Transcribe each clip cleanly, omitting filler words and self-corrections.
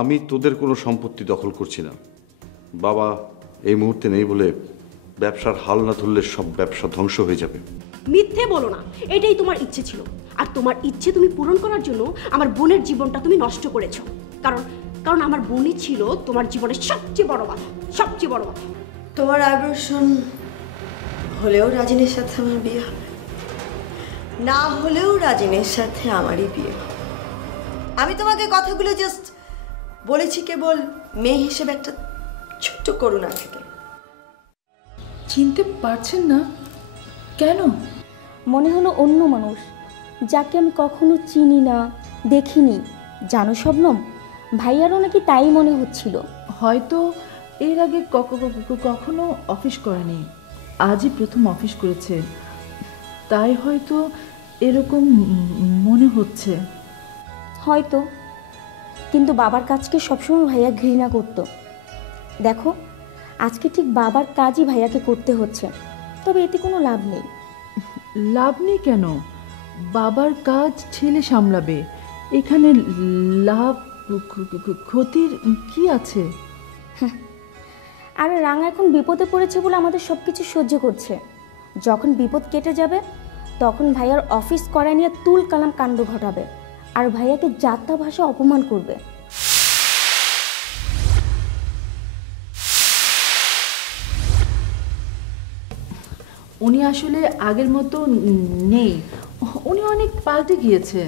আমি তোদের কোনো সম্পত্তি দখল করছি না। বাবা এই মুহূর্তে নেই বলে ব্যবসার হাল না ধরলে সব ব্যবসা ধ্বংস হয়ে যাবে। মিথ্যে বলো না, এটাই তোমার ইচ্ছে ছিল। আর তোমার ইচ্ছে তুমি পূরণ করার জন্য আমার বোনের জীবনটা তুমি নষ্ট করেছো। কারণ কারণ আমার বোনই ছিল তোমার জীবনের সবচেয়ে বড় বাধা, সবচেয়ে বড় বাধা। তোমার আগ্রাসন হলেও রাজিনের সাথে আমার বিয়ে হবে, না হলেও রাজিনের সাথে আমারই বিয়ে হবে। আমি তোমাকে কথাগুলো জাস্ট বলেছি কেবল মেয়ে হিসেবে একটা ছোট্ট করুণা থেকে। চিনতে পারছেন না কেন? মনে হলো অন্য মানুষ, যাকে আমি কখনো চিনি না, দেখিনি। জানো শবনম, ভাইয়ারও নাকি তাই মনে হচ্ছিল। হয়তো এর আগে কখনো অফিস করেনি, আজই প্রথম অফিস করেছে, তাই হয়তো এরকম মনে হচ্ছে। হয়তো, কিন্তু বাবার কাজকে সবসময় ভাইয়া ঘৃণা করত। দেখো, আজকে ঠিক বাবার কাজই ভাইয়াকে করতে হচ্ছে, তবে এতে কোনো লাভ নেই। লাভ নেই কেন? বাবার কাজ ছেলে সামলাবে, এখানে লাভ ক্ষতির কি আছে? আর রাঙা এখন বিপদে পড়েছে বলে আমাদের সব কিছু সহ্য করছে। যখন বিপদ কেটে যাবে তখন ভাইয়ার অফিস করা নিয়ে তুল কালাম কাণ্ড ঘটাবে, আর ভাইয়াকে যাত্রা ভাষা অপমান করবে। উনি আসলে আগের মতো নেই, উনি অনেক পাল্টে গিয়েছে।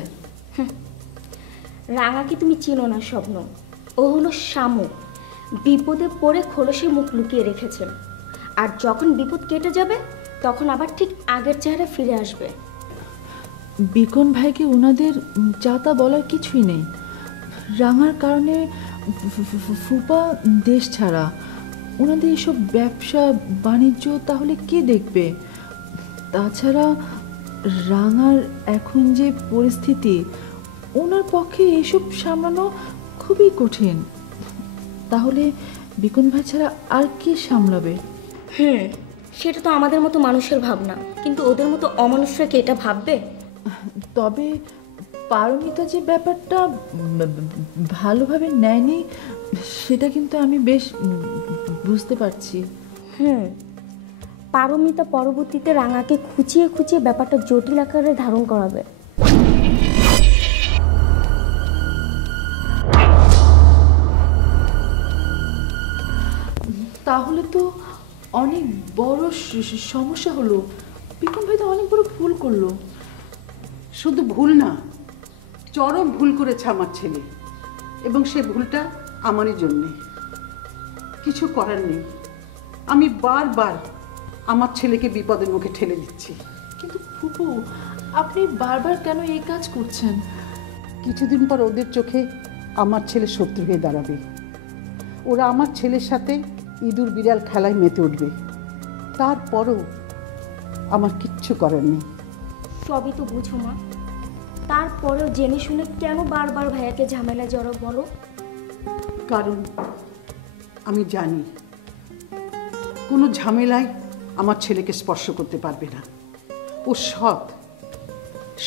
রাঙাকে তুমি চিনো না স্বপ্ন, ও হলো শামু। বিপদে পড়ে খোলসে মুখ লুকিয়ে রেখেছে, আর যখন বিপদ কেটে যাবে তখন আবার ঠিক আগের চেহারা ফিরে আসবে। বিকন ভাইকে ওনাদের যাতা বলার কিছুই নেই। রাঙার কারণে ফুপা দেশ ছাড়া, ওনাদের এসব ব্যবসা বাণিজ্য তাহলে কে দেখবে? তাছাড়া রাঙার এখন যে পরিস্থিতি, ওনার পক্ষে এসব সামলানো খুবই কঠিন। তাহলে বিকন ভাই ছাড়া আর কে সামলাবে? সেটা তো আমাদের মতো মানুষের ভাবনা, কিন্তু ওদের মতো অমানুষরা কি এটা ভাববে? তবে পারমিতা যে ব্যাপারটা ভালোভাবে নেয়নি, সেটা কিন্তু আমি বেশ বুঝতে পারছি। পারমিতা পরবর্তীতে রাঙাকে খুঁচিয়ে খুঁচিয়ে ব্যাপারটা জটিল আকারে ধারণ করাবে। তাহলে তো অনেক বড় সমস্যা হলো। বিক্রম ভাই তো অনেক বড় ভুল করলো। শুধু ভুল না, চরম ভুল করেছে আমার ছেলে, এবং সে ভুলটা আমারই জন্যে। কিছু করার নেই, আমি বারবার আমার ছেলেকে বিপদের মুখে ঠেলে দিচ্ছি। কিন্তু ফুপু, আপনি বারবার কেন এই কাজ করছেন? কিছুদিন পর ওদের চোখে আমার ছেলে শত্রু হয়ে দাঁড়াবে। ওরা আমার ছেলের সাথে ইঁদুর বিড়াল খেলায় মেতে উঠবে। তারপরও আমার কিচ্ছু করার নেই। সবই তো বুঝো মা, তারপরেও জেনে শুনে কেন বারবার ভাইয়াকে ঝামেলা জড়ো বলো? কারণ আমি জানি কোনো ঝামেলায় আমার ছেলেকে স্পর্শ করতে পারবে না। ও সৎ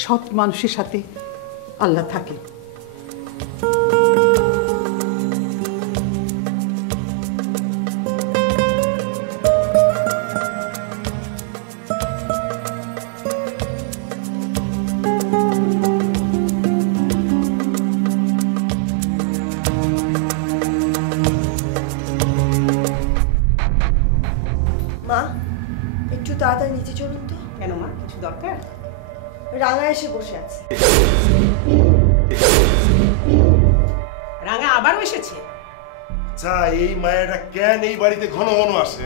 সৎ মানুষের সাথে আল্লাহ থাকে। মা, একটু তাড়াতাড়ি নিচে চলুন তো। কেন মা, কিছু দরকার? রাঙা এসে বসে আছে। রাঙা আবারও এসেছে? আচ্ছা, এই মায়াটা কেন এই বাড়িতে ঘন ঘন আসে?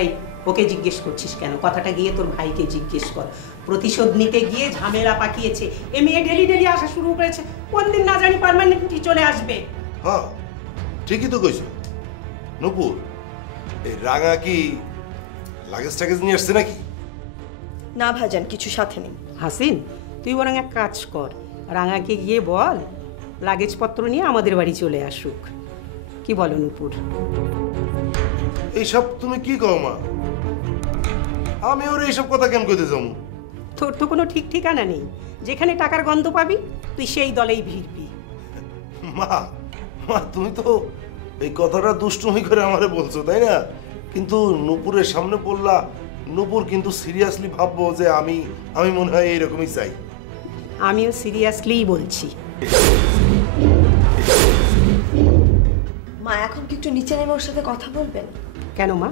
এই, ওকে জিজ্ঞেস করছিস কেন? কথাটা গিয়ে তোর ভাইকে জিজ্ঞেস কর। প্রতিশোধ নিতে গিয়ে ঝামেলা পাকিয়েছে। এ মেয়ে ডেলি ডেলি আসা শুরু করেছে, কোন দিন না জানি পার্মানেন্টলি চলে আসবে। হ্যাঁ, ঠিকই তো কইছো নূপুর। এই রাঙা কি লাগেজ টাগেজ নিয়ে আসছে নাকি? না ভাইজান, কিছু সাথে নেই। হাসিন, তুই বরং এক কাজ কর, রাঙাকে গিয়ে বল লাগেজপত্র নিয়ে আমাদের বাড়ি চলে আসুক। কি বলো নূপুর? এইসব তুমি কি কও মা? আমি ওর এইসব কথা কেন কইতে যাবো? তোর তো কোনো ঠিক ঠিকানা নেই। যেখানে টাকার গন্ধ পাবি তুই সেই দলেই ভিড়বি। মা, মা তুমি তো এই কথাটা দুষ্টুমি করে আমারে বলছো তাই না, কিন্তু নূপুরের সামনে বললা, নূপুর কিন্তু সিরিয়াসলি ভাববো যে আমি মনে হয় এইরকমই চাই। আমিও সিরিয়াসলিই বলছি। মা এখন কি একটু নিচে নেমে ওর সাথে কথা বলবেন? কেন মা,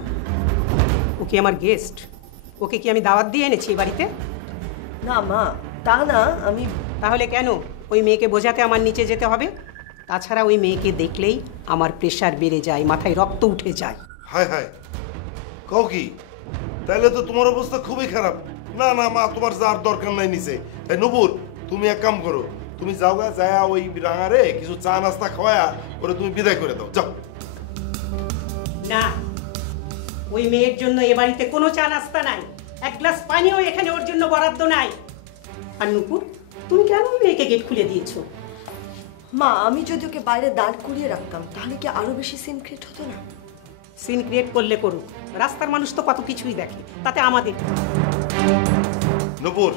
ও কি আমার গেস্ট? ওকে কি আমি দাওয়াত দিয়ে এনেছি এই বাড়িতে? না মা, তা না, আমি তাহলে কেন ওই মেয়েকে বোঝাতে আমার নিচে যেতে হবে? তাছাড়া ওই মেয়েকে দেখলেই আমার প্রেশার বেড়ে যায়, মাথায় রক্ত উঠে যায়। হায় হায়, কও কি? তাহলে তো তোমার অবস্থা খুবই খারাপ। না না মা, তোমার যার দরকার নাই নিচে। এই নূপুর, তুমি এক কাম করো, তুমি যাও গা, যায় ওই রাঙারে কিছু চা নাস্তা খাওয়ায়া ওরে তুমি বিদায় করে দাও, যাও। না, ওই মেয়ের জন্য এ বাড়িতে কোনো চা নাস্তা নাই, এক গ্লাস পানিও এখানে ওর জন্য বরাদ্দ নাই। আর নূপুর, তুমি কেন ওই মেয়েকে গেট খুলে দিয়েছো? মা, আমি যদি ওকে বাইরে দাঁড় করিয়ে রাখতাম তাহলে কি আরো বেশি সিন ক্রিয়েট হতো না? সিন ক্রিয়েট করলে করুক, রাস্তার মানুষ তো কত কিছুই দেখে, তাতে আমাদের। নূপুর,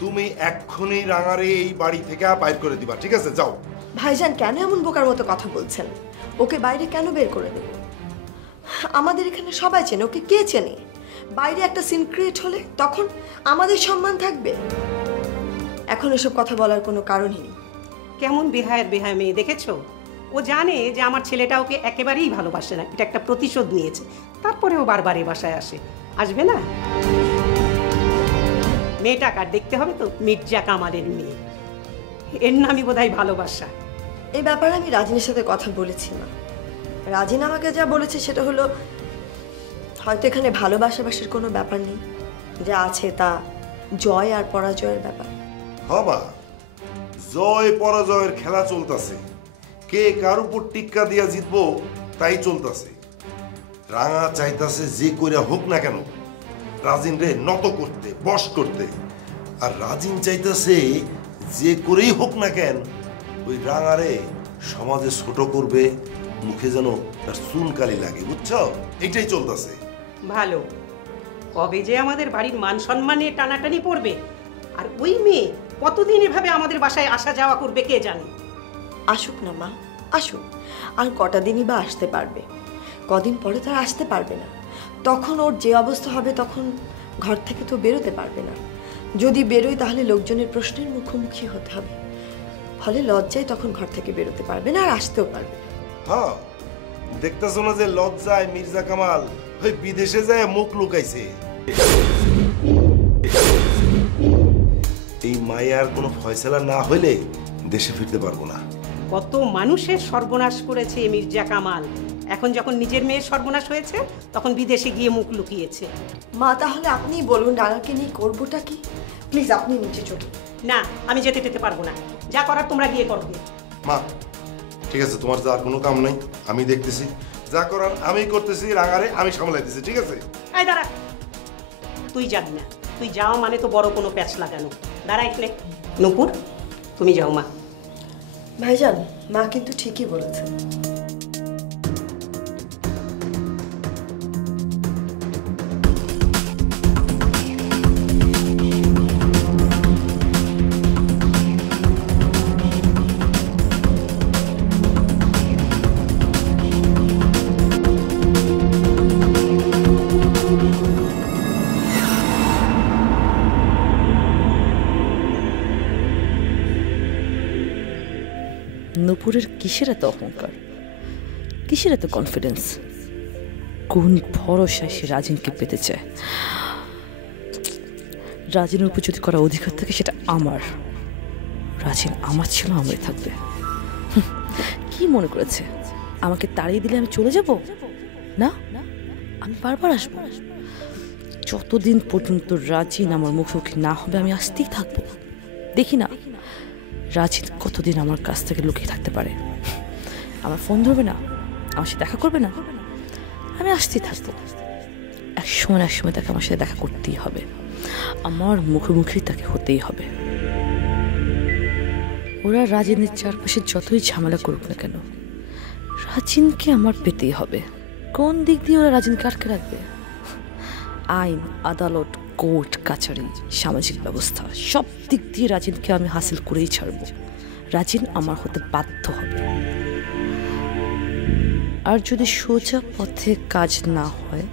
তুমি এক্ষুনি রাঙারে এই বাড়ি থেকে বাইর করে দিবা, ঠিক আছে? যাও। ভাইজান, কেন এমন বোকার মতো কথা বলছেন? ওকে বাইরে কেন বের করে দেব? আমাদের এখানে সবাই চেনে, ওকে কে চেনে? বাইরে একটা সিন ক্রিয়েট হলে তখন আমাদের সম্মান থাকবে? এখন এসব কথা বলার কোনো কারণই নেই। কেমন বেহায়ের বেহায় মেয়ে দেখেছো? ও জানে যে আমার ছেলেটা ওকে একেবারেই ভালোবাসে না, এটা একটা প্রতিশোধ নিয়েছে, তারপরেও বারবার এ বাসায় আসবে না? মেয়েটা কার দেখতে হবে তো, মির্জা কামালের মেয়ে, এর নামই বোধহয় ভালোবাসা। এই ব্যাপারে আমি রাজিনের সাথে কথা বলেছি না। রাজিন আমাকে যা বলেছে সেটা হলো, হয়তো এখানে ভালোবাসাবাসির কোনো ব্যাপার নেই, যা আছে তা জয় আর পরাজয়ের ব্যাপার। হবা, জয় পরাজয়ের খেলা চলতেছে, কে কার উপর টিক্কা দিয়া জিতবো তাই চলতেছে। রাঙা চাইতাছে যে কইরা হোক না কেন রাজিন রে নত করতে, বশ করতে, আর রাজিন চাইতাছে যে করেই হোক না কেন ওই রাঙারে সমাজে ছোট করবে, মুখে যেন তার চুনকালি লাগে, বুঝছো? এটাই চলতেছে। ভালো, কবে যে আমাদের বাড়ির মান সম্মানে টানাটানি পড়বে, আর ওই মেয়ে কতদিন এভাবে আমাদের বাসায় আসা যাওয়া করবে কে জানে। আসুক না মা, আসুক, আর কটা দিনই বা আসতে পারবে, কদিন পরে তার আসতে পারবে না। তখন ওর যে অবস্থা হবে, তখন ঘর থেকে তো বেরোতে পারবে না। যদি বেরোয় তাহলে লোকজনের প্রশ্নের মুখোমুখি হতে হবে, ফলে লজ্জায় তখন ঘর থেকে বেরোতে পারবে না আর আসতেও পারবে না। হ্যাঁ, দেখতেছো না যে লজ্জায় মির্জা কামাল ওই বিদেশে যায় মুখ লুকাইছে। এই মায়ার কোনো ফয়সালা না হইলে দেশে ফিরতে পারবো না। কত মানুষের সর্বনাশ করেছে মির্জা কামাল, এখন যখন নিজের মেয়ের সর্বনাশ হয়েছে তখন বিদেশে গিয়ে মুখ লুকিয়েছে। মা, তাহলে আপনিই বলুন রাঙাকে নিয়ে করবোটা কি? প্লিজ আপনি নিচে চলুন। না, আমি যেতে পারবো না, যা করার তোমরা গিয়ে করবে। মা, ঠিক আছে, তোমার যার কোনো কাম নাই, আমি দেখতেছি, যা করার আমি করতেছি, রাঙারে আমি সামলাইতেছি, ঠিক আছে? এই দাঁড়া, তুই যাবি না, তুই যাও মানে তো বড় কোনো প্যাচ লাগানো। দাঁড়া এখানে। নূপুর, তুমি যাও মা। ভাইজান, মা কিন্তু ঠিকই বলেছেন। নূপুরের কিসের এত অহংকার, কিসের এত কনফিডেন্স, কোন ভরসায় সে রাজিনকে পেতে চায়? রাজিনের উপর যদি করা অধিকার থাকে সেটা আমার, রাজিন আমার ছিল, আমারই থাকবে। কি মনে করেছে আমাকে তাড়িয়ে দিলে আমি চলে যাব? না, আমি বারবার আসবো। যতদিন পর্যন্ত রাজিন আমার মুখোমুখি না হবে আমি আসতেই থাকবো। দেখি না রাজিন কতদিন আমার কাছ থেকে লুকিয়ে থাকতে পারে। আমার ফোন ধরবে না, আমার সাথে দেখা করবে না, আমি আসতেই থাকবো। এক সময় তাকে আমার সাথে দেখা করতেই হবে, আমার মুখোমুখি তাকে হতেই হবে। ওরা রাজিনের চারপাশে যতই ঝামেলা করুক না কেন, রাজিনকে আমার পেতেই হবে। কোন দিক দিয়ে ওরা রাজিনকে আটকে রাখবে? আইন, আদালত, কোর্ট কাছারি, সামাজিক ব্যবস্থা, সব দিক দিয়ে রাজিনকে আমি হাসিল করেই ছাড়ব। রাজিন আমার হতে বাধ্য হবে। আর যদি সোজা পথে কাজ না হয়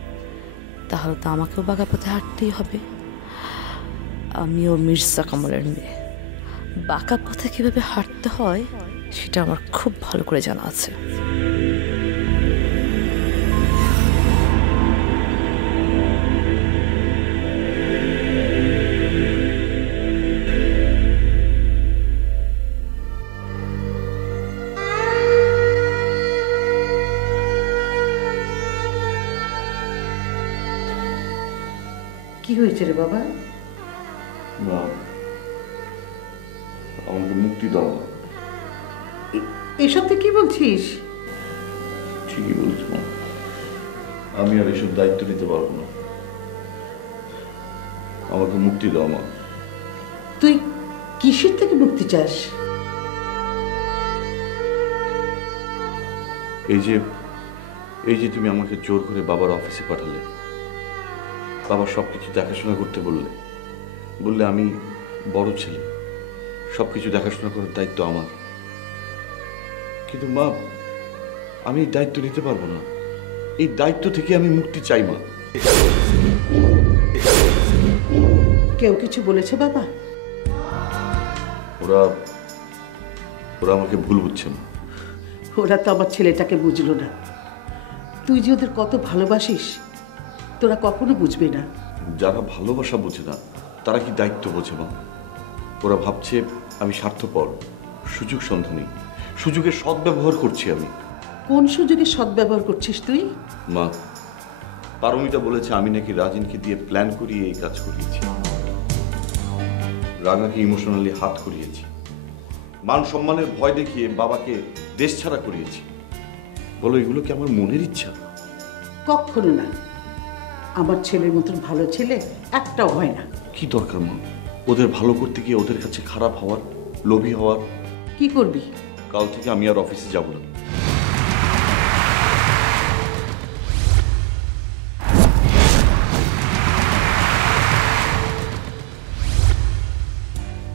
তাহলে তো আমাকেও বাঁকা পথে হাঁটতেই হবে। আমিও মির্জা কামালের মেয়ে, বাঁকা পথে কিভাবে হাঁটতে হয় সেটা আমার খুব ভালো করে জানা আছে। কি হয়েছে রে বাবা? মা, আমাকে মুক্তি দাও। এসব তুই কি বলছিস? ঠিকই বলছো মা, আমি আর এসব দায়িত্ব নিতে পারবো না। আমাকে মুক্তি দাও মা। তুই কিসের থেকে মুক্তি চাস? এই যে তুমি আমাকে জোর করে বাবার অফিসে পাঠালে, বাবার সবকিছু দেখাশোনা করতে বললে আমি বড় ছেলে, সবকিছু দেখাশোনা করার দায়িত্ব আমার। কিন্তু মা, আমি এই দায়িত্ব নিতে পারবো না। এই দায়িত্ব থেকে আমি মুক্তি চাই মা। কেউ কিছু বলেছে বাবা? ওরা আমাকে ভুল বুঝছে মা। ওরা তো আমার ছেলেটাকে বুঝলো না। তুই যে ওদের কত ভালোবাসিস তোরা কখনো বুঝবে না। যারা ভালোবাসা বোঝে না তারা কি দায়িত্ব বোঝে মা? ওরা ভাবছে আমি স্বার্থপর, সুযোগ সন্ধানী, সুযোগের সদ্ব্যবহার করছি আমি। কোন সুযোগে সদ্ব্যবহার করছিস তুই? মা, পারমিতা বলেছে আমি নাকি রাজিনকে দিয়ে প্ল্যান করিয়ে এই কাজ করিয়েছি, রাঙাকে ইমোশনালি হাত করিয়েছি, মান সম্মানের ভয় দেখিয়ে বাবাকে দেশ ছাড়া করিয়েছি। বলো, এগুলো কি আমার মনের ইচ্ছা? কখনো না। আমার ছেলের মতন ভালো ছেলে একটাও হয় না। কি দরকার মা ওদের ভালো করতে গিয়ে ওদের কাছে খারাপ হওয়ার, লোভী হওয়ার? কি করবি? কাল থেকে আমি আর অফিসে যাব না।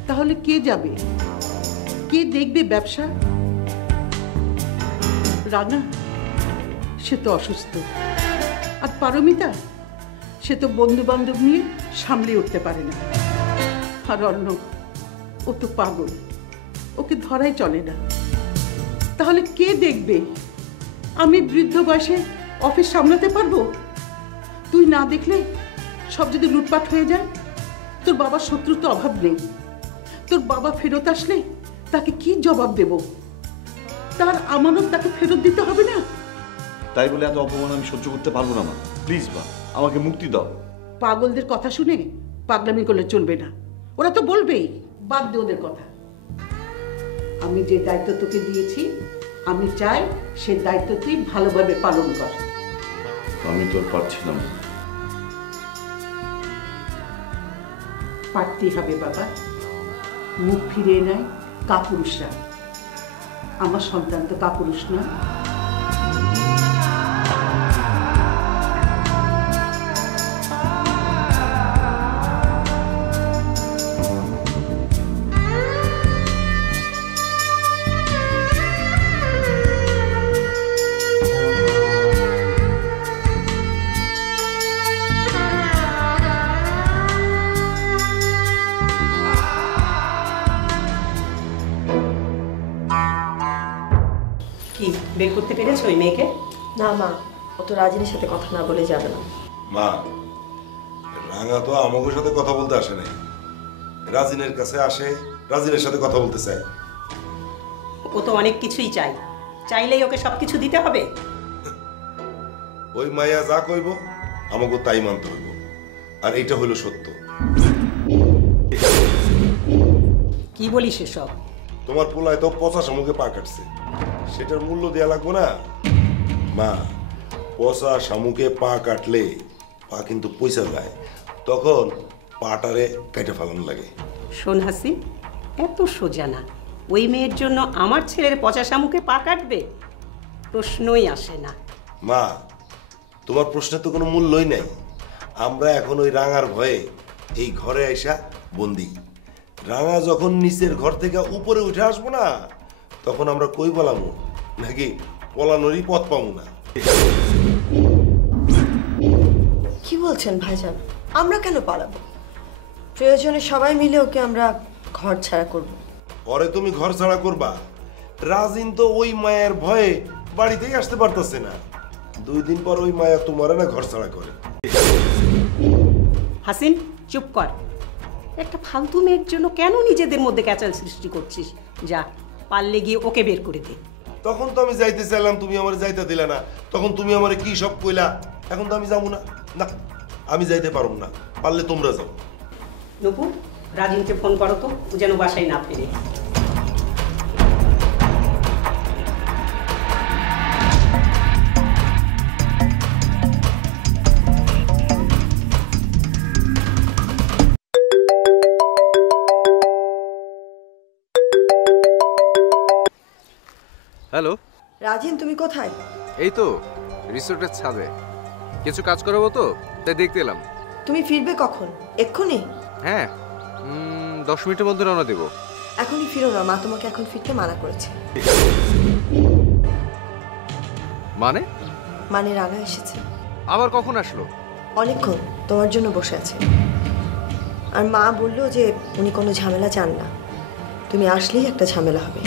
তাহলে কে যাবে? কে দেখবে ব্যবসা? রানা, সে তো অসুস্থ। আর পারমিতা, সে তো বন্ধু বান্ধব নিয়ে সামলে উঠতে পারে না। আর অর্ণব, ও তো পাগল, ওকে ধরাই চলে না। তাহলে কে দেখবে? আমি বৃদ্ধ বয়সে অফিস সামলাতে পারবো? তুই না দেখলে সব যদি লুটপাট হয়ে যায়? তোর বাবার শত্রুর তো অভাব নেই। তোর বাবা ফেরত আসলে তাকে কি জবাব দেব? তার আমানত তাকে ফেরত দিতে হবে না? তাই বলে এত অপমান আমি সহ্য করতে পারবো না মা। প্লিজ মা, আমাকে মুক্তি দাও। পাগলদের কথা শুনে পাগলামি করলে চলবে না। ওরা তো বলবেই, বাদ দে ওদের কথা। আমি যে দায়িত্ব তোকে দিয়েছি, আমি চাই সে দায়িত্ব তুই ভালোভাবে পালন কর। আমি তো আর পারছিলাম না। পারতেই হবে বাবা। মুখ ফিরিয়ে নেয় কাপুরুষরা। আমার সন্তান তো কাপুরুষ না। কি বের করতে পেরেছো ওই মেয়েকে? না মা, ও তো রাজিনীর সাথে কথা না বলে যাবে না। মা, রাঙা তো আমাদের সাথে কথা বলতে আসে নাই, রাজিনের কাছে আসে, রাজিনের সাথে কথা বলতে চায়। ও তো অনেক কিছুই চাই, চাইলেই ওকে সবকিছু দিতে হবে? ওই মাইয়া যা কইব আমাকে তাই মানতে হইব, আর এইটা হইল সত্য। কি বলিস এসব? তোমার পোলায় তো পচা শামুকে পা কাটছে, সেটার মূল্য দেয়া লাগবো না মা? পচা শামুকে পা কাটলে পা কিন্তু পয়সা যায়, তখন পাটারে কেটে ফেলানো লাগে। শোন হাসিন, এত সোজা না। ওই মেয়ের জন্য আমার ছেলের পচা শামুকে পা কাটবে? প্রশ্নই আসে না। মা, তোমার প্রশ্নের তো কোনো মূল্যই নাই। আমরা এখন ওই রাঙার ভয়ে এই ঘরে আইসা বন্দি। রাঙা যখন নিচের ঘর থেকে উপরে উঠে আসবো না, তখন আমরা কই বলামু নাকি পলানোরই পথ পাবো না। কি বলছেন ভাইজান? আমরা কেন পালাবো? প্রয়োজনে সবাই মিলে ওকে আমরা ঘর ছাড়া করব। পরে তুমি ঘর ছাড়া করবা? রাজিন তো ওই মায়ের ভয়ে বাড়িতেই আসতে পারতেছে না। 2 দিন পর ওই মায়া তোমারে না ঘর ছাড়া করে। হাসিন, চুপ কর। একটা ফালতু মেয়ের জন্য কেন নিজেদের মধ্যে ক্যাচাল সৃষ্টি করছিস? যা, পারলে গিয়ে ওকে বের করে দে। তখন তো আমি যাইতে চাইলাম, তুমি আমার যাইতে দিলে না। তখন তুমি আমারে কি সব কইলা। এখন তো আমি যাবো না। না, আমি যাইতে পারব না। পারলে তোমরা যাও। নুপুর, রাজিনকে ফোন করো তো, ও যেন বাসায় না ফিরে। হ্যালো রাজিন, তুমি কোথায়? এই তো রিসোর্টের ছাদে কিছু কাজ করাবো তো, তাই দেখতে এলাম। তুমি ফিরবে কখন? এক্ষুনি? হ্যাঁ, 10 মিনিটের মধ্যে রওনা দেবো। এখনই ফিরো না, মা তোমাকে এখন ফিরতে মানা করেছে। মানে? মানে রানা এসেছে। আবার কখন আসলো? অনেকক্ষণ তোমার জন্য বসে আছে। আর মা বললো যে উনি কোনো ঝামেলা চান না, তুমি আসলেই একটা ঝামেলা হবে।